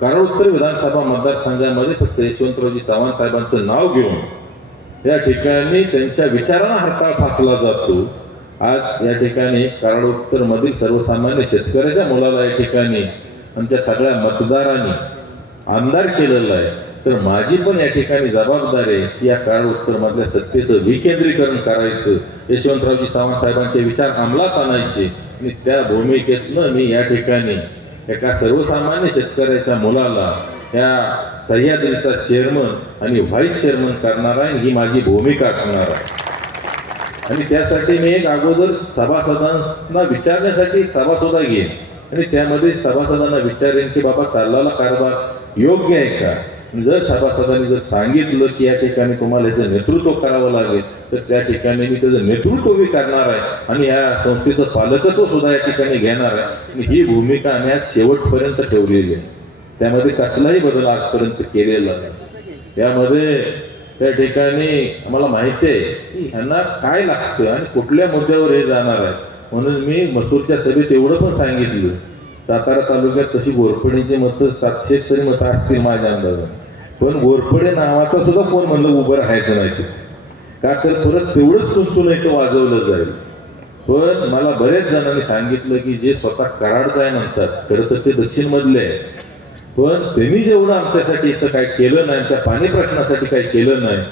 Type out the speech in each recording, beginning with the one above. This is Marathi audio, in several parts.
कराड उत्तर विधानसभा मतदारसंघामध्ये फक्त यशवंतरावजी चव्हाण साहेबांचं नाव घेऊन या ठिकाणी त्यांच्या विचारांना हरताळ फासला जातो। आज या ठिकाणी कराड उत्तर मधील सर्वसामान्य शेतकऱ्याच्या मुलाला या ठिकाणी आमच्या सगळ्या मतदारांनी आमदार केलेलं आहे, तर माझी पण या ठिकाणी जबाबदारी आहे की या कराड उत्तर मधल्या सत्तेचं विकेंद्रीकरण करायचं, यशवंतरावजी चव्हाण साहेबांचे विचार अंमलात आणायचे आणि त्या भूमिकेतनं मी या ठिकाणी एका सर्वसामान्य शेतकऱ्याच्या मुलाला या सह्याद्रीचा चेअरमन आणि व्हाईस चेअरमन करणार आहे, ही माझी भूमिका असणार आहे। आणि त्यासाठी मी एक अगोदर सभासदांना विचारण्यासाठी सभा सुद्धा घेईन आणि त्यामध्ये सभासदांना विचारेन की बाबा चाललेला कारभार योग्य आहे का। जर सभासदांनी जर सांगितलं की या ठिकाणी तुम्हाला याचं नेतृत्व करावं लागेल, तर त्या ठिकाणी मी त्याचं नेतृत्वही करणार आहे आणि या संस्थेचं पालकत्व सुद्धा या ठिकाणी घेणार आहे। आणि ही भूमिका आम्ही आज शेवटपर्यंत ठेवलेली आहे, त्यामध्ये कसलाही बदल आजपर्यंत केलेला नाही। त्यामध्ये त्या ठिकाणी आम्हाला माहिती आहे की ह्यांना काय लागतं आणि कुठल्या मुद्द्यावर हे जाणार आहे, म्हणून मी मसूरच्या सभेत एवढं पण सांगितलं, सातारा तालुक्यात तशी घोरपडीची मतं 700 तरी मतं असतील माझ्या अंदाजाने, पण घोरपडे नावाचा सुद्धा कोण म्हणलं उभं राहायचं नाही, का तर परत तेवढंच तुमचं इथं वाजवलं जाईल। पण मला बरेच जणांनी सांगितलं की जे स्वतः कराडचं आहे म्हणतात, खरं तर ते दक्षिण मधले आहे, पण त्यांनी जेवढं आमच्यासाठी इथं काय केलं नाही, त्या पाणी प्रश्नासाठी काय केलं नाही,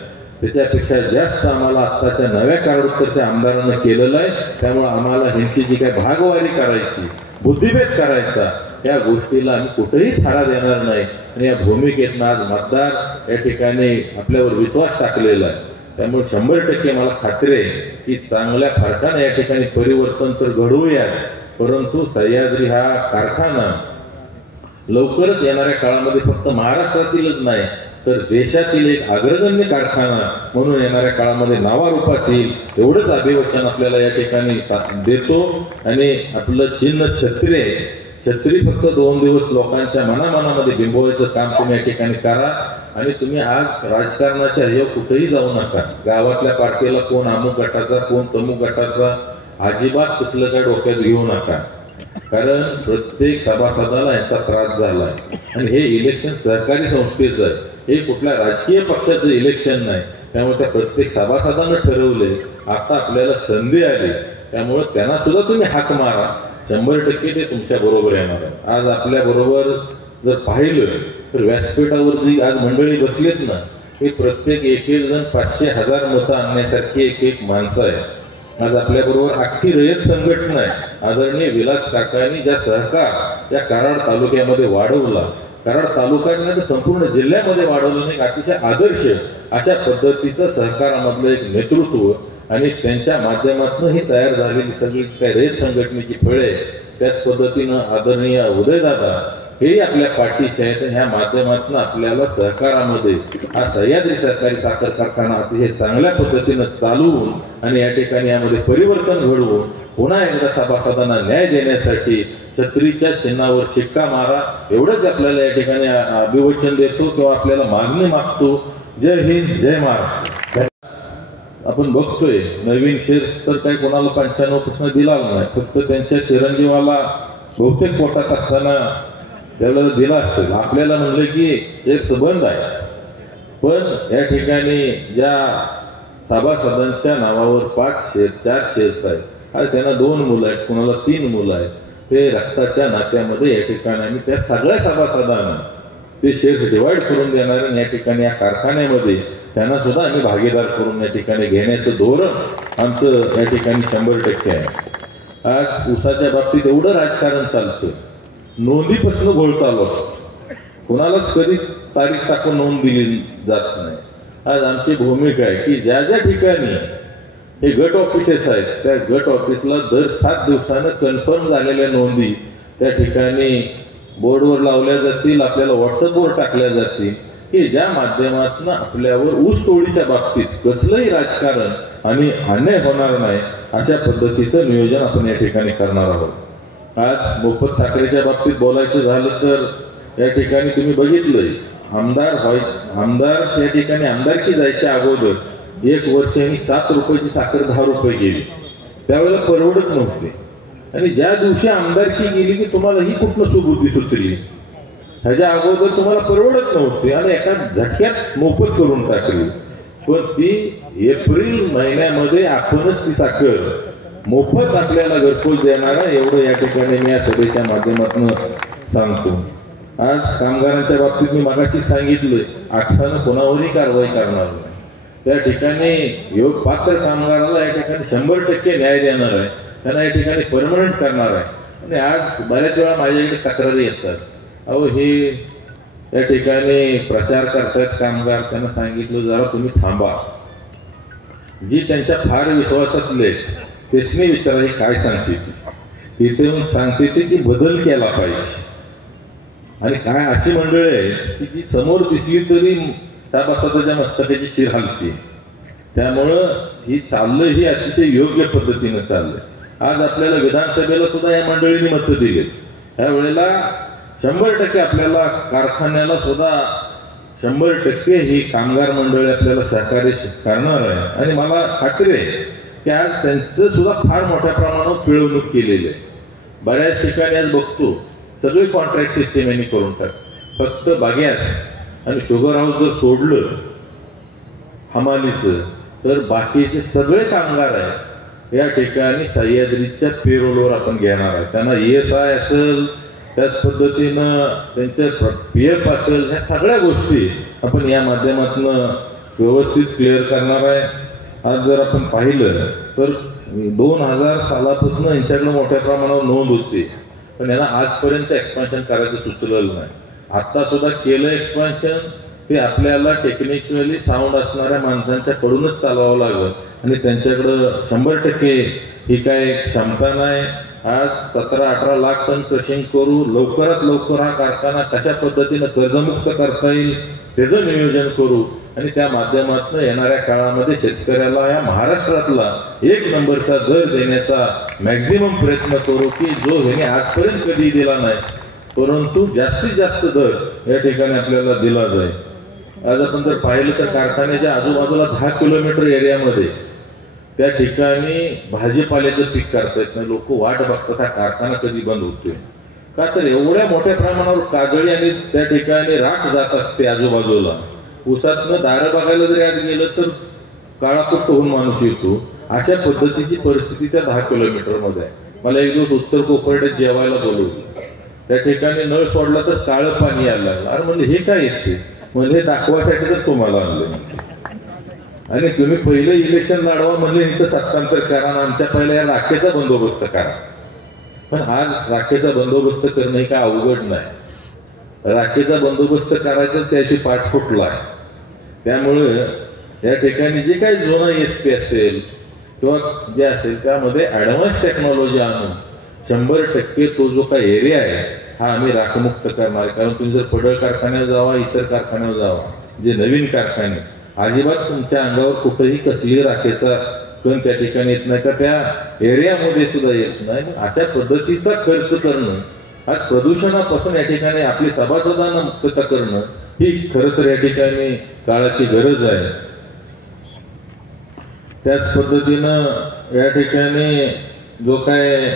त्याच्यापेक्षा जास्त आम्हाला आत्ताच्या नव्या कराड उत्तरच्या आमदारांना केलेलं आहे। त्यामुळे आम्हाला ह्यांची जी काय भागवारी करायची, बुद्धिभेद करायचा, या गोष्टीला आम्ही कुठेही थारा देणार नाही आणि या भूमिकेतनं आज मतदार या ठिकाणी आपल्यावर विश्वास टाकलेला आहे। त्यामुळे 100% मला खात्री आहे की चांगल्या फरकाने या ठिकाणी परिवर्तन तर घडवूया, परंतु सह्याद्री हा कारखाना लवकरच येणाऱ्या काळामध्ये फक्त महाराष्ट्रातीलच नाही तर देशातील एक अग्रगण्य कारखाना म्हणून येणाऱ्या काळामध्ये नावारूपास येईल, एवढंच अभिवचन आपल्याला या ठिकाणी देतो। आणि आपलं चिन्ह छत्री आहे, छत्री फक्त 2 दिवस लोकांच्या मनामनामध्ये बिंबवायचं काम तुम्ही या ठिकाणी करा। आणि तुम्ही आज राजकारणाच्या हे कुठेही जाऊ नका, गावातल्या पार्टीला कोण अमुक गटाचा कोण तमुक गटाचा अजिबात तसलं काय डोक्यात घेऊ नका, कारण प्रत्येक सभासदाला याचा त्रास झाला आणि हे इलेक्शन सहकारी संस्थेचं आहे, हे कुठल्या राजकीय पक्षाचं इलेक्शन नाही। त्यामुळे त्या प्रत्येक सभासदानं ठरवले आता आपल्याला संधी आली, त्यामुळे त्यांना सुद्धा तुम्ही हाक मारा, 100% ते तुमच्या बरोबर येणार आहे। आज आपल्या बरोबर जर पाहिलं तर व्यासपीठावर जी आज मंडळी बसलीत ना, हे प्रत्येक एक जण 500,000 मतं आणण्यासारखी एक माणसं आहे। आज आपल्याबरोबर अख्खी रयत संघटना आहे। आदरणीय विलास काकांनी ज्या सहकार या कराड तालुक्यामध्ये वाढवला, कराड तालुक्यात नाही तर संपूर्ण जिल्ह्यामध्ये वाढवलं नाही, अतिशय आदर्श अशा पद्धतीचं सहकारामधलं एक नेतृत्व आणि त्यांच्या माध्यमातून ही तयार झालेली सगळी काही रयत संघटनेची फळे, त्याच पद्धतीनं आदरणीय उदयदादा हे आपल्या पाठीशी आहेत। ह्या माध्यमातून आपल्याला सहकारामध्ये हा सह्याद्री सहकारी साखर कारखाना अतिशय चांगल्या पद्धतीनं चालवून आणि या ठिकाणी यामध्ये परिवर्तन घडवून पुन्हा एकदा सभासदांना न्याय देण्यासाठी छत्रीच्या चिन्हावर शिक्का मारा, एवढंच आपल्याला या ठिकाणी अभिवचन देतो किंवा आपल्याला मागणी मागतो। जय हिंद, जय महाराष्ट्र। आपण बघतोय नवीन शेअर्स तर काही कोणाला 95% दिला नाही, फक्त त्यांच्या चिरंजीवाला बहुतेक पोटात असताना त्यावेळेला दिला असेल। आपल्याला म्हणलं की शेअर्स बंद आहे, पण या ठिकाणी ज्या सभासदांच्या नावावर 5 शेअर्स 4 शेअर्स आहेत, आज त्यांना 2 मुलं आहेत, कोणाला 3 मुलं आहेत, ते रक्ताच्या नात्यामध्ये या ठिकाणी आम्ही त्या सगळ्या सभासदांना ते शेअर्स डिवाइड करून देणार आणि या ठिकाणी या कारखान्यामध्ये त्यांना सुद्धा आम्ही भागीदार करून या ठिकाणी घेण्याचं धोरण आमचं या ठिकाणी 100% आहे। आज ऊसाच्या बाबतीत एवढं राजकारण चालतं, नोंदीपासून घोळ चालू असतो, कोणालाच कधी तारीख टाकून नोंद दिली जात नाही। आज आमची भूमिका आहे की ज्या ज्या ठिकाणी हे गट ऑफिसेस आहेत, त्या गट ऑफिसला दर 7 दिवसानं कन्फर्म झालेल्या नोंदी त्या ठिकाणी बोर्डवर लावल्या जातील, आपल्याला व्हॉट्सअपवर टाकल्या जातील, की ज्या माध्यमातून आपल्यावर ऊस तोडीच्या बाबतीत कसलंही राजकारण आणि अन्याय होणार नाही, अशा पद्धतीचं नियोजन आपण या ठिकाणी करणार आहोत। आज मोफत साखरेच्या बाबतीत बोलायचं झालं तर या ठिकाणी तुम्ही बघितलंय, आमदार या ठिकाणी आमदारकी जायच्या अगोदर 1 वर्षांनी 7 रुपयाची साखर 10 रुपये गेली, त्यावेळेला परवडत नव्हते। आणि ज्या दिवशी आमदारकी गेली की तुम्हाला ही कुठलं सुबुद्धी सुचली, ह्याच्या अगोदर तुम्हाला परवडत नव्हती आणि एका झटक्यात मोफत करून टाकली. पण ती एप्रिल महिन्यामध्ये आपणच ती साखर मोफत आपल्याला घरपोच देणार आहे, एवढं या ठिकाणी मी या सभेच्या माध्यमातून सांगतो. आज कामगारांच्या बाबतीत मी मगाशी सांगितलं, आक्षानं कोणावरही कारवाई करणार नाही. त्या ठिकाणी योग पात्र कामगाराला या ठिकाणी 100% न्याय देणार आहे, त्यांना या ठिकाणी परमनंट करणार आहे. आणि आज बऱ्याच वेळा माझ्याकडे तक्रारी येतात, अहो हे या ठिकाणी प्रचार करतायत कामगार, त्यांना सांगितलं जरा तुम्ही थांबा, जी त्यांच्या फार विश्वासातले तेचने विचारा हे काय सांगते तिथे सांगते ते की बदल केला पाहिजे. आणि काय अशी मंडळी आहे की जी समोर दिसली तरी त्याच्या मस्तकाची शिर हलते. त्यामुळं ही चाललं ही अतिशय योग्य पद्धतीनं चाललंय. आज आपल्याला विधानसभेला सुद्धा या मंडळींनी मतं दिली. त्यावेळेला 100% आपल्याला कारखान्याला सुद्धा 100% ही कामगार मंडळी आपल्याला सहकार्य करणार आहे. आणि मला खात्री आहे की आज त्यांचं सुद्धा फार मोठ्या प्रमाणावर पिळवणूक केलेली आहे. बऱ्याच ठिकाणी आज बघतो सगळी कॉन्ट्रॅक्ट सिस्टीम यांनी करून टाक, फक्त बागॅस आणि शुगर हाऊस जर सोडलं हमालीचं तर बाकीचे सगळे कामगार आहे या ठिकाणी सह्याद्रीच्या पेरोलवर आपण घेणार आहे. त्यांना ESI असेल, त्याच पद्धतीनं त्यांच्या PF असेल, ह्या सगळ्या गोष्टी आपण या माध्यमातून व्यवस्थित क्लिअर करणार आहे. आज जर आपण पाहिलं तर 2000 सालापासून यांच्याकडे मोठ्या प्रमाणावर नोंद होती, पण यांना आजपर्यंत एक्सपान्शन करायचं सुचलेलं नाही. आता सुद्धा केलं एक्सपान्शन, ते आपल्याला टेक्निकली साऊंड असणाऱ्या माणसांच्या कडूनच चालवावं लागलं आणि त्यांच्याकडं 100% ही काय क्षमता नाही. आज 17-18 लाख टन क्रशिंग करू, लवकरात लवकर हा कारखाना कशा पद्धतीनं कर्जमुक्त करता येईल त्याचं नियोजन करू आणि त्या माध्यमातून येणाऱ्या काळामध्ये शेतकऱ्याला या महाराष्ट्रातला 1 नंबरचा दर देण्याचा मॅक्झिमम प्रयत्न करू की जो ह्याने आजपर्यंत कधी दिला नाही, परंतु जास्तीत जास्त दर या ठिकाणी आपल्याला दिला जाईल. आज आपण जर पाहिलं तर कारखान्याच्या आजूबाजूला 10 किलोमीटर एरियामध्ये त्या ठिकाणी भाजीपाल्याचं पीक करता येत नाही. लोक वाट बघतात हा कारखाना कधी बंद होतोय का, तर एवढ्या मोठ्या प्रमाणावर काजळी आणि त्या ठिकाणी राख जात असते आजूबाजूला. ऊसातनं दारं बघायला जरी आज गेलं तर काळाकुट्ट होऊन माणूस येतो. अशा पद्धतीची परिस्थिती त्या 10 किलोमीटरमध्ये आहे. मला एक दिवस उत्तर कोपर्ड्यात जेवायला बोलवलं, त्या ठिकाणी नळ सोडला तर काळं पाणी यायला लागलं. अरे म्हणजे हे काय येते, म्हणजे हे दाखवायसाठी तर तुम्हाला आणलं आणि तुम्ही पहिले इलेक्शन लढवा म्हणजे इथं सत्तांतर करा, आमच्या पहिल्या या राखेचा बंदोबस्त करा. पण आज राखेचा बंदोबस्त करणं हे काय अवघड नाही. राखेचा बंदोबस्त करायचा त्याची पाठ फुटला आहे. त्यामुळं या ठिकाणी जे काही जुना SP असेल किंवा जे असेल त्यामध्ये ऍडव्हान्स टेक्नॉलॉजी आणून 100% तो जो काही एरिया आहे हा आम्ही राखमुक्त करणार आहे. कारण तुम्ही जर पडळ कारखान्यावर जावा, इतर कारखान्यावर जावा, जे नवीन कारखाने अजिबात तुमच्या अंगावर कुठेही कसली राखेचा कण त्या ठिकाणी येत नाही का, त्या एरियामध्ये सुद्धा येत नाही. अशा पद्धतीचा खर्च करणं, आज प्रदूषणापासून या ठिकाणी आपली सभासदांना मुक्तता करणं ही खरं तर या ठिकाणी काळाची गरज आहे. त्याच पद्धतीनं या ठिकाणी जो काय